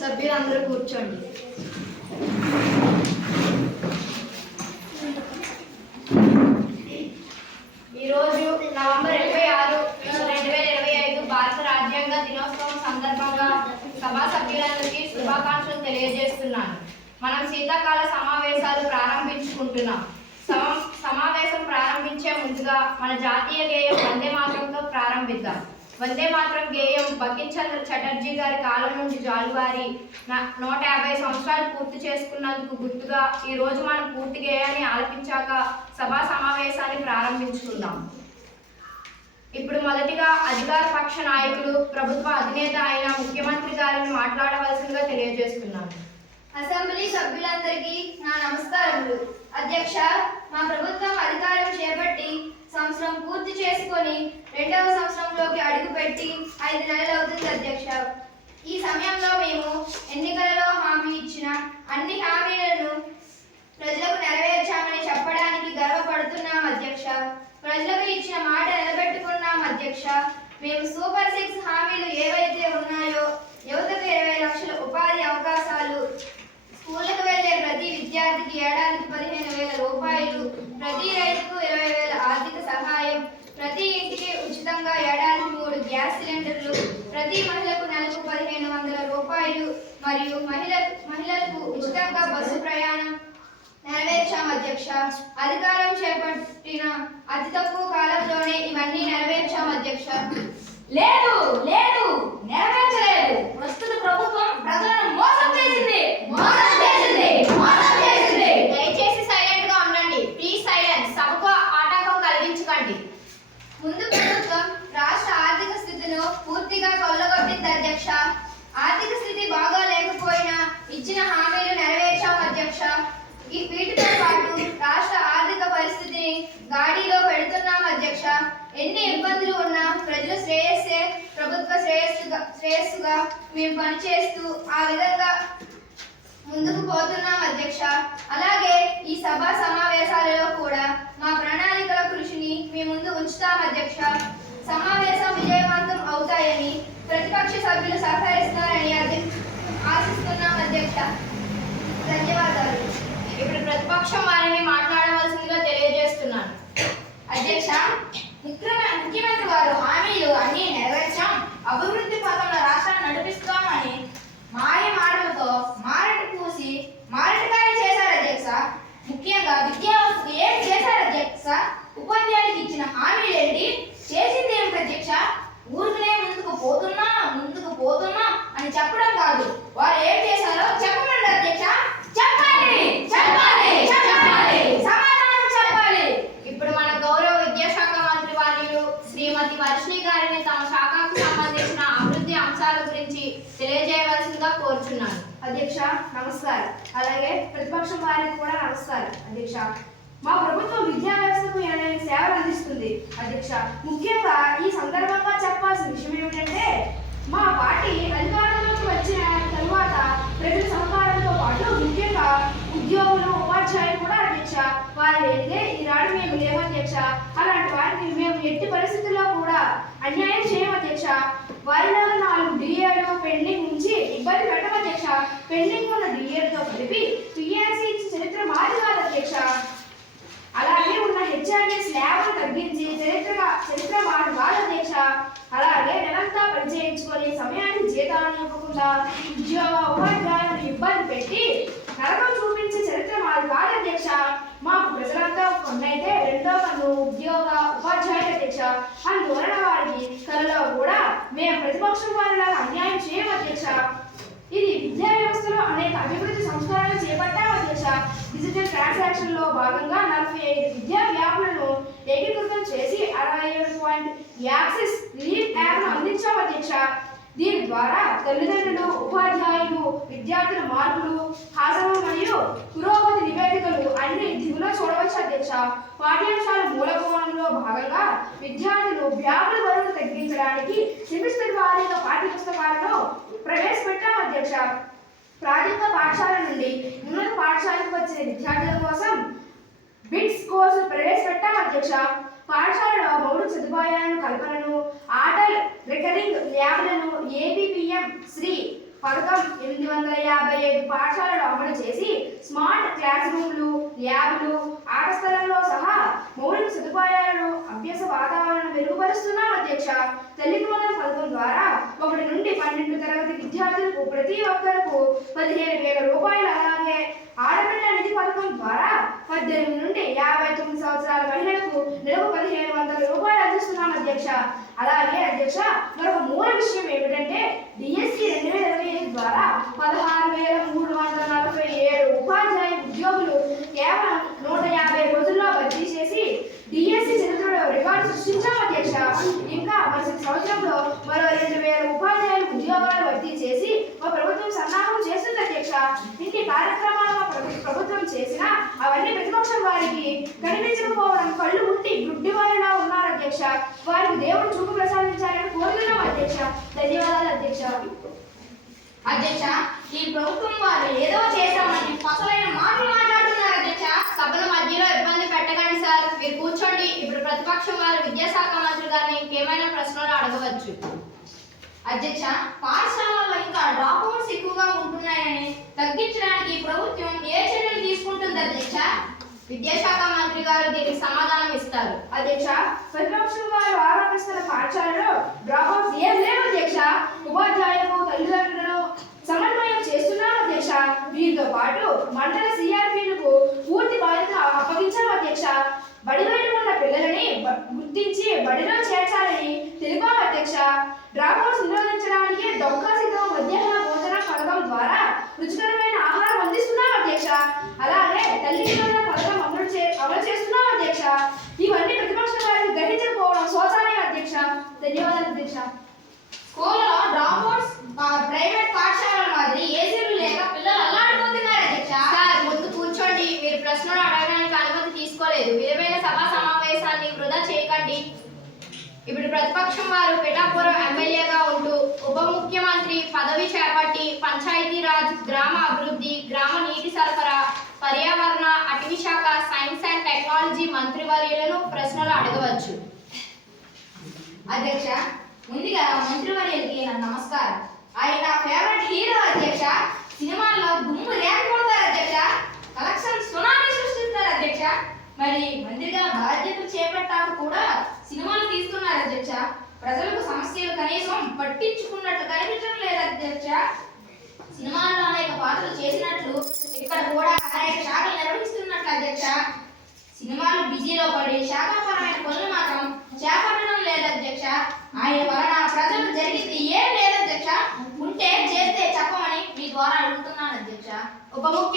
సభ్యులందరూ కూర్చోండి. ఈరోజు నవంబర్ 26, 2025 భారత రాజ్యాంగ దినోత్సవం సందర్భంగా సభా సభ్యులందరికీ శుభాకాంక్షలు తెలియజేస్తున్నాను. మనం శీతాకాల సమావేశాలు ప్రారంభించుకుంటున్నాం. సమావేశం ప్రారంభించే ముందుగా మన జాతీయ గేయం వందే మాతరంతో ప్రారంభిద్దాం. వందే మాతరం గేయం బంకిం చంద్ర చటర్జీ గారి కాలం నుండి జాలువారి 150 సంవత్సరాలు పూర్తి చేసుకున్నందుకు గుర్తుగా ఈరోజు మనం పూర్తి గేయాన్ని ఆలపించాక సభా సమావేశాన్ని ప్రారంభించుకుందాం. ఇప్పుడు మొదటిగా అధికార పక్ష నాయకులు, ప్రభుత్వ అధినేత అయిన ముఖ్యమంత్రి గారిని మాట్లాడవలసిందిగా తెలియజేస్తున్నాను. అసెంబ్లీ సభ్యులందరికీ నా నమస్కారములు. అధ్యక్ష, మా ప్రభుత్వం అధికారం చేపట్టి సంవత్సరం పూర్తి చేసుకొని 2వ సంవత్సరంలోకి అడుగుపెట్టి 5 నెలలు అవుతుంది. అధ్యక్ష, ఈ సమయంలో మేము ఎన్నికలలో హామీ ఇచ్చిన అన్ని హామీలను ప్రజలకు నెరవేర్చామని చెప్పడానికి గర్వపడుతున్నాం. అధ్యక్ష, ప్రజలకు ఇచ్చిన మాట నిలబెట్టుకున్నాం. అధ్యక్ష, మేము సూపర్ 6 హామీలు ఏవైతే ఉన్నాయో యువతకు 20 లక్షల ఉపాధి అవకాశాలు, స్కూళ్ళకు వెళ్లే ప్రతి విద్యార్థికి ఏడాదికి 15,000 రూపాయలు, ప్రతి రైతుకు 20,000 ఆర్థిక సహాయం, ప్రతి ఇంటికి ఉచితంగా ఏడాదికి 3 గ్యాస్ సిలిండర్లు, ప్రతి మహిళకు నెలకు 1,500 రూపాయలు మరియు మహిళలకు ఉచితంగా బస్సు ప్రయాణం నెరవేర్చాం. అధ్యక్ష, అధికారం చేపట్టిన అతి తక్కువ కాలంలోనే ఇవన్నీ నెరవేర్చాం. అధ్యక్ష, లేదు లేదు నెరవేర్చలేదు. ప్రస్తుత ప్రభుత్వం ప్రజలను మోసం చేసింది. దయచేసి సైలెంట్ గా ఉండండి. Please silence. సభకు ఆటంకం కలిగించకండి. ముందు ప్రభుత్వం రాష్ట్ర ఆర్థిక స్థితిని పూర్తిగా కొల్లగొట్టింది. అధ్యక్ష, ఆర్థిక స్థితి బాగా లేకపోయినా ఇచ్చిన హామీలు నెరవేర్చాం. అధ్యక్ష, వీటితో పాటు రాష్ట్ర ఆర్థిక పరిస్థితిని గాడిలో పెడుతున్నాం. అధ్యక్ష, ఎన్ని ఇబ్బందులు ఉన్నా ప్రజల శ్రేయస్సే ప్రభుత్వ శ్రేయస్సుగా మేము పనిచేస్తూ ఆ విధంగా ముందుకు పోతున్నాం. అధ్యక్ష, అలాగే ఈ సభా సమావేశాలలో కూడా మా ప్రణాళికల కృషిని మీ ముందు ఉంచుతాం. అధ్యక్ష, సమావేశం విజయవంతం అవుతాయని ప్రతిపక్ష సభ్యులు సహకరిస్తారని ఆశిస్తున్నాం. అధ్యక్ష, ధన్యవాదాలు. ఇప్పుడు ప్రతిపక్షం వారిని మాట్లాడవలసిందిగా తెలియజేస్తున్నాను. అధ్యక్ష, ముఖ్యమంత్రి గారు హామీలు అన్ని నెరవేర్చాం, అభివృద్ధి పథంలో రాష్ట్రాన్ని నడిపిస్తామని మాయ మాటలతో మారటి పూసి మారటికాయ చేశారు. అధ్యక్ష, ముఖ్యంగా విద్యా వ్యవస్థకు ఏం చేశారు. అధ్యక్ష, ఉపాధ్యాయులకు ఇచ్చిన హామీలు ఏంటి, చేసింది ఏమిటి. అధ్యక్ష, ఊరికనే ముందుకు పోతున్నా అని చెప్పడం కాదు, వారు ఏం చేశారో చెప్పమండి. అధ్యక్ష, చెప్పాలి సమాధానం చెప్పాలి. ఇప్పుడు మన గౌరవ విద్యాశాఖ మంత్రి వర్యులు శ్రీమతి వర్షిణి గారిని తమ శాఖకు సంబంధించిన అభివృద్ధి అంశాల గురించి తెలియజేయవలసిందిగా కోరుచున్నాను. అధ్యక్ష, నమస్కారం. అలాగే ప్రతిపక్షం వారికి కూడా నమస్కారం. అధ్యక్ష, మా ప్రభుత్వం విద్యా వ్యవస్థకు ఎనలేని సేవలు అందిస్తుంది. అధ్యక్ష, ముఖ్యంగా ఈ సందర్భంగా చెప్పాల్సిన విషయం ఏమిటంటే, మా పార్టీ అధికారంలోకి వచ్చిన తరువాత ప్రజల సహకారంతో పాటు ముఖ్యంగా ఉద్యోగులు, ఉపాధ్యాయులు కూడా అధ్యక్ష వారి లేదే ఈనాడు మేము లేవు. అధ్యక్ష, అలాంటి వారిని మేము ఎట్టి పరిస్థితుల్లో కూడా అన్యాయం చేయము. అధ్యక్ష, వారిలో 4 డిఏలు పెండింగ్ నుంచి ఇబ్బంది పెట్టం. అధ్యక్ష, పెండింగ్ ఉన్న డిఏలతో కలిపి పిఎస్సి ఇచ్చిన చరిత్ర మాది కాదు. అధ్యక్ష, అలాగే ఉన్న హెచ్ఆర్ఏ స్లాబ్ను తగ్గించి చరిత్ర మాది కాదు. అధ్యక్ష, అలాగే నెలంతా పనిచేయించుకొని సమయానికి జీతాలను ఇవ్వకుండా ఉద్యోగ ఉపాధ్యాయులను ఇబ్బంది పెట్టి నరకం చూపించే చరిత్ర మాది కాదు. అధ్యక్ష, మాకు ప్రజలంతా కొన్నైతే రెండో కన్ను ఉద్యోగ ఉపాధ్యాయులు. అధ్యక్ష, అందువలన వారికి కళలో కూడా మేము ప్రతిపక్షం వారిలాగా అన్యాయం చేయము. అధ్యక్ష, ఇది విద్యా వ్యవస్థలో అనేక అభివృద్ధి సంస్కరణలు చేపట్టాము. అధ్యక్ష, డిజిటల్ ట్రాన్సాక్షన్ లో భాగంగా 45 విద్యా యాప్లను ఏకీకృతం చేసి 67 యాక్సెస్ రిలీఫ్ యాప్ను అందించాము. అధ్యక్ష, దీని ద్వారా తల్లిదండ్రులు, ఉపాధ్యాయులు, విద్యార్థుల మార్పులు, హాజరు మరియు పురోగతి నివేదికలు అన్ని దిగులో చూడవచ్చు. అధ్యక్ష, పాఠ్యాంశాల మూలకోణంలో భాగంగా విద్యార్థులు బ్యాగుల బరువును తగ్గించడానికి సెమిస్టర్ వారీగా పాఠ్యపుస్తకాలను ప్రవేశపెట్టాం. అధ్యక్ష, ప్రాథమిక పాఠశాల నుండి ఉన్నత పాఠశాలకు వచ్చే విద్యార్థుల కోసం బిట్స్ కోర్సు ప్రవేశపెట్టాం అధ్యక్ష. పాఠశాలలో మౌలిక సదుపాయాలను కల్పనను, ఆటల్ రికరింగ్ ల్యాబ్లను ఏబిపిఎం శ్రీ పథకం 855 పాఠశాలలో అమలు చేసి స్మార్ట్ క్లాస్ రూమ్లు, ల్యాబ్లు, ఆట స్థలంలో సహా మౌలిక సదుపాయాలను, అభ్యాస వాతావరణం మెరుగుపరుస్తున్నాం అధ్యక్ష. తల్లికి వందనం పథకం ద్వారా 1 నుండి 12 తరగతి విద్యార్థులకు ప్రతి ఒక్కరికి 15,000 రూపాయలు, అలాగే ఆడబిడ్డ నిధి పథకం ద్వారా 18 నుండి 59 సంవత్సరాల మహిళలకు నెలకు 1,500 రూపాయలు అందిస్తున్నాం అధ్యక్ష. అలాగే అధ్యక్ష, మరొక మూల విషయం ఏమిటంటే డిఎస్సి 2025 ద్వారా 16,347 ఉపాధ్యాయ ఉద్యోగులు కేవలం 150 రోజుల్లో భర్తీ చేసి డిఎస్సి చరిత్రలో రికార్డు సృష్టించాం అధ్యక్ష. ఇంకా మరుసటి సంవత్సరంలో మరో 2,000 ఉపాధ్యాయుల ఉద్యోగాలు భర్తీ చేసి మా ప్రభుత్వం సన్నాహం చేస్తుంది అధ్యక్ష. ఇన్ని కార్యక్రమాలు మా ప్రభుత్వం చేసినా అవన్నీ ప్రతిపక్షం వారికి కనిపించకపోవడం కళ్ళు ఉండి గుడ్డి వారిలా ఉన్నారు అధ్యక్ష. వారికి దేవుడు చూపు ప్రసాదించాలని కోరుతున్నాం అధ్యక్ష. ధన్యవాదాలు అధ్యక్ష. అధ్యక్ష, ఈ ప్రభుత్వం వారు ఏదో చేశామని ఫసలైన మాటలు మాట్లాడుతున్నారు అధ్యక్ష. సభను మధ్యలో ఇబ్బంది పెట్టకండి సార్, మీరు కూర్చోండి. ఇప్పుడు ప్రతిపక్షం వారు విద్యాశాఖ మంత్రి గారిని ఇంకేమైనా ప్రశ్నలు అడగవచ్చు. అధ్యక్ష, పాఠశాలలో ఇంకా డ్రాప్ అవుట్స్ ఎక్కువగా ఉంటున్నాయని తగ్గించడానికి ప్రభుత్వం ఏ చర్యలు తీసుకుంటుంది అధ్యక్ష? విద్యాశాఖ మంత్రి గారు దీనికి సమాధానం ఇస్తారు. అధ్యక్ష, ప్రతిపక్షం వారు ఆరోపిస్తున్న పాఠశాలలో డ్రాప్అవుట్స్ ఏం లేవు అధ్యక్ష. ఉపాధ్యాయులకు, తల్లిదండ్రులను సమన్వయం చేస్తున్నాం అధ్యక్ష. వీరితో పాటు మండల సిఆర్పీలకు పూర్తి బాధ్యత అప్పగించాం అధ్యక్ష. బడి బయట ఉన్న పిల్లలని గుర్తించి బడిలో చేర్చాలని తెలిపాం అధ్యక్ష. డ్రాప్అవుట్స్ నిరోధించడానికి డొక్కాసితో మధ్యాహ్న భోజన పథకం ద్వారా రుచికరమైన ఆహారం అందిస్తున్నాం అధ్యక్ష. అలాగే తల్లి పథకం అమలు చేస్తున్నాం అధ్యక్ష. ఇవన్నీ ప్రతిపక్ష వారికి గ్రహించకపోవడం శోచనీయం అధ్యక్ష. ధన్యవాదాలు అధ్యక్ష. స్కూల్లో డ్రాప్ అవుట్స్ ప్రైవేట్ పాఠశాలల మాదిరి ఏసీలు లేక పిల్లలు అల్లాడిపోతున్నారు అధ్యక్ష. సార్, ముందు కూర్చోండి. మీరు ప్రశ్నలు అడగడానికి అనుమతి తీసుకోలేదు. విలువైన సభా సమావేశాన్ని వృధా చేయకండి. ఇప్పుడు ప్రతిపక్షం వారు పిఠాపురం ఎమ్మెల్యేగా ఉంటూ ఉప ముఖ్యమంత్రి పదవి చేపట్టి పంచాయతీరాజ్, గ్రామ అభివృద్ధి, గ్రామ నీటి సరఫరా, పర్యావరణ, అటవీ శాఖ, సైన్స్ అండ్ టెక్నాలజీ మంత్రివర్యులను ప్రశ్నలు అడగవచ్చు. అధ్యక్ష, ముందుగా మంత్రివర్యులకి నా నమస్కారం. ఆయన ఫేవరెట్ హీరో అధ్యక్ష. సినిమాల్లో దుమ్ము రేకపోతారు అధ్యక్ష. కలెక్షన్ సునామీ సృష్టిస్తారు అధ్యక్ష. మరి మంత్రిగా బాధ్యతలు చేపట్టాక కూడా సినిమాలు తీస్తున్నారు అధ్యక్ష. ప్రజలకు సమస్యలు కనీసం పట్టించుకున్నట్లు కనిపించడం లేదు అధ్యక్ష. సినిమాల్లో అనేక పాత్రలు చేసినట్లు ఇక్కడ కూడా అనేక శాఖలు నిర్వహిస్తున్నట్లు అధ్యక్ష. సినిమాలు బిజీలో పడి శాఖాపరమైన పనులు మాత్రం చేపట్టడం లేదు అధ్యక్ష. ఆయన వలన ప్రజలు జరిగింది ఏం లేదు అధ్యక్ష. ఉంటే చేస్తే చెప్పమని మీ ద్వారా అడుగుతున్నాను అధ్యక్ష. ఉప ముఖ్య